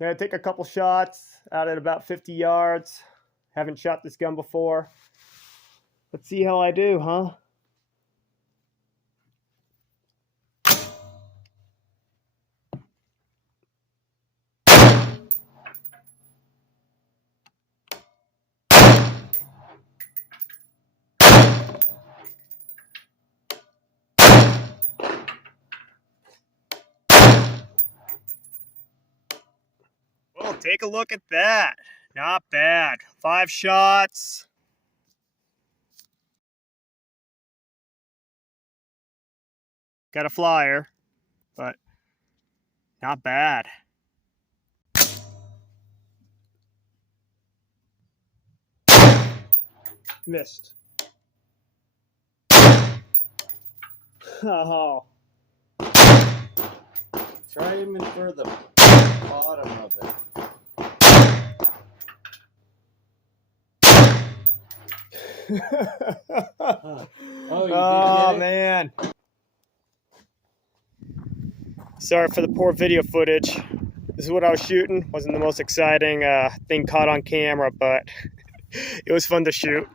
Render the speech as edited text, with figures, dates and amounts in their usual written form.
Gonna take a couple shots out at about 50 yards. Haven't shot this gun before. Let's see how I do, huh? Well, take a look at that. Not bad. 5 shots. Got a flyer, but not bad. Missed. Oh. Try aiming for the bottom of it. Oh, you did get it? Man. Sorry for the poor video footage. This is what I was shooting. Wasn't the most exciting thing caught on camera, but it was fun to shoot.